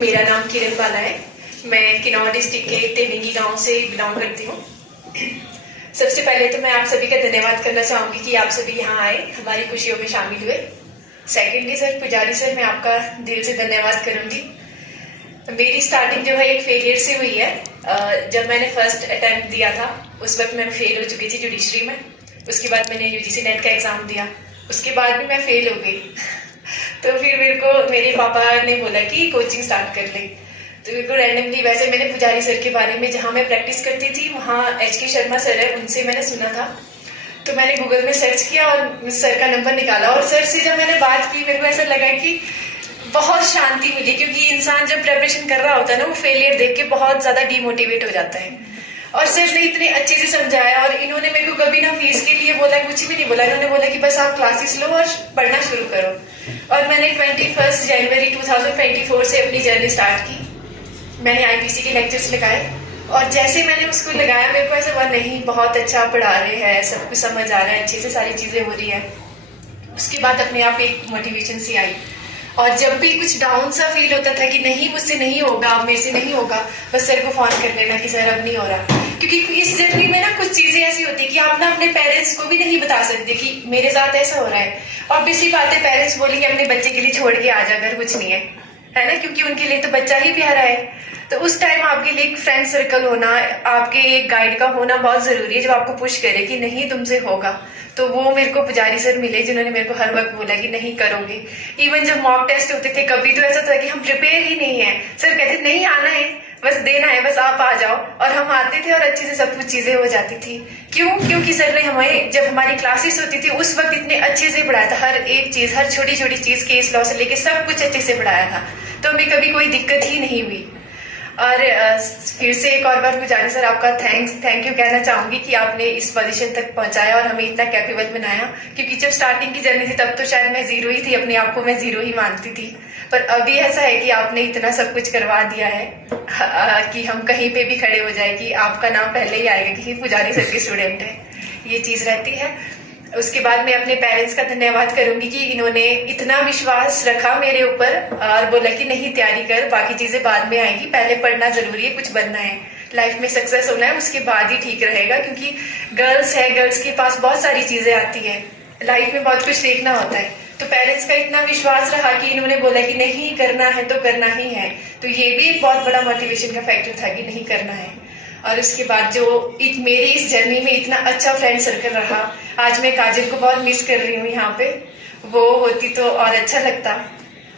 मेरा नाम किरण बाला है। मैं किन्नौर डिस्ट्रिक्ट के तेलिंगी गांव से बिलोंग करती हूँ। सबसे पहले तो मैं आप सभी का धन्यवाद करना चाहूंगी कि आप सभी यहाँ आए, हमारी खुशियों में शामिल हुए। सेकेंडली सर, पुजारी सर, मैं आपका दिल से धन्यवाद करूंगी। मेरी स्टार्टिंग जो है एक फेलियर से हुई है। जब मैंने फर्स्ट अटेम्प्ट दिया था उस वक्त मैं फेल हो चुकी थी जुडिशरी में। उसके बाद मैंने यूजीसी नेट का एग्जाम दिया, उसके बाद भी मैं फेल हो गई। तो फिर मेरे को मेरे पापा ने बोला कि कोचिंग स्टार्ट कर ले। तो मेरे को रैंडमली, वैसे मैंने पुजारी सर के बारे में जहाँ मैं प्रैक्टिस करती थी वहाँ HK शर्मा सर है, उनसे मैंने सुना था। तो मैंने गूगल में सर्च किया और सर का नंबर निकाला और सर से जब मैंने बात की मेरे को ऐसा लगा कि बहुत शांति मिली, क्योंकि इंसान जब प्रिपरेशन कर रहा होता है ना, वो फेलियर देख के बहुत ज्यादा डिमोटिवेट हो जाता है। और सर ने इतने अच्छे से समझाया और इन्होंने मेरे को कभी ना फीस के लिए बोला, कुछ भी नहीं बोला। इन्होंने बोला कि बस आप क्लासेस लो और पढ़ना शुरू करो। और मैंने 21 जनवरी 2024 से अपनी जर्नी स्टार्ट की। मैंने IPC के लेक्चर्स लगाए और जैसे मैंने उसको लगाया मेरे को ऐसा हुआ, नहीं बहुत अच्छा पढ़ा रहे हैं, सब कुछ समझ आ रहा है, अच्छे से सारी चीजें हो रही है। उसके बाद अपने आप एक मोटिवेशन सी आई। और जब भी कुछ डाउन सा फील होता था कि नहीं मुझसे नहीं होगा, मेरे से नहीं होगा, बस सर को फोन कर लेना कि सर अब नहीं हो रहा। क्योंकि इस जर्नी में ना कुछ चीजें ऐसी होती है कि आप ना अपने पेरेंट्स को भी नहीं बता सकते कि मेरे साथ ऐसा हो रहा है। ऑब्वियसली बात है, पेरेंट्स बोलेंगे अपने बच्चे के लिए छोड़ के आ जा, अगर कुछ नहीं है ना, क्योंकि उनके लिए तो बच्चा ही प्यारा है। तो उस टाइम आपके लिए एक फ्रेंड सर्कल होना, आपके एक गाइड का होना बहुत जरूरी है, जो आपको पुश करे कि नहीं तुमसे होगा। तो वो मेरे को पुजारी सर मिले जिन्होंने मेरे को हर वक्त बोला कि नहीं करोगे। इवन जब मॉक टेस्ट होते थे कभी तो ऐसा था कि हम प्रिपेयर ही नहीं है, सर कहते नहीं आना है, बस देना है, बस आप आ जाओ। और हम आते थे और अच्छे से सब कुछ चीजें हो जाती थी। क्यों? क्योंकि सर ने हमें, जब हमारी क्लासेस होती थी उस वक्त इतने अच्छे से पढ़ाया था, हर एक चीज, हर छोटी छोटी चीज, केस लॉ से लेके सब कुछ अच्छे से पढ़ाया था। तो हमें कभी कोई दिक्कत ही नहीं हुई। और फिर से एक और बार पुजारी सर आपका थैंक यू कहना चाहूंगी कि आपने इस पोजीशन तक पहुंचाया और हमें इतना कैपेबल बनाया। क्योंकि जब स्टार्टिंग की जर्नी थी तब तो शायद मैं जीरो ही थी, अपने आप को मैं जीरो ही मानती थी। पर अभी ऐसा है कि आपने इतना सब कुछ करवा दिया है कि हम कहीं पे भी खड़े हो जाए कि आपका नाम पहले ही आएगा कि पुजारी सर के स्टूडेंट है, ये चीज रहती है। उसके बाद मैं अपने पेरेंट्स का धन्यवाद करूंगी कि इन्होंने इतना विश्वास रखा मेरे ऊपर और बोला कि नहीं तैयारी कर, बाकी चीजें बाद में आएगी, पहले पढ़ना जरूरी है, कुछ बनना है, लाइफ में सक्सेस होना है, उसके बाद ही ठीक रहेगा। क्योंकि गर्ल्स है, गर्ल्स के पास बहुत सारी चीजें आती है, लाइफ में बहुत कुछ देखना होता है। तो पेरेंट्स का इतना विश्वास रहा कि इन्होंने बोला कि नहीं करना है तो करना ही है। तो ये भी एक बहुत बड़ा मोटिवेशन का फैक्टर था कि नहीं करना है। और उसके बाद जो मेरी इस जर्नी में इतना अच्छा फ्रेंड सर्कल रहा, आज मैं काजल को बहुत मिस कर रही हूँ यहाँ पे। वो होती तो और अच्छा लगता,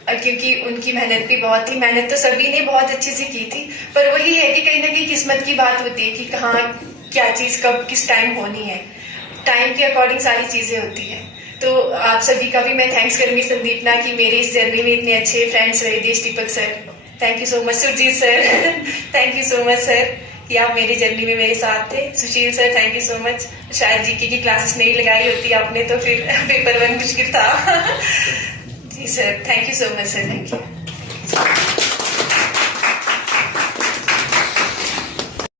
क्योंकि उनकी मेहनत भी बहुत थी। मेहनत तो सभी ने बहुत अच्छे से की थी, पर वही है कि कहीं ना कहीं किस्मत की बात होती है कि कहाँ क्या चीज कब किस टाइम होनी है, टाइम के अकॉर्डिंग सारी चीजें होती है। तो आप सभी का भी मैं थैंक्स करूंगी संदीपना कि मेरे इस जर्नी में इतने अच्छे फ्रेंड्स रहे। Desh Deepak sir, thank you so much. Surjeet sir thank you so much sir कि आप मेरी जर्नी में मेरे साथ थे। Sushil sir, thank you so much. शायद GK की क्लासेस नहीं लगाई होती आपने तो फिर पेपर 1 मुश्किल था। जी sir, thank you so much sir, thank you.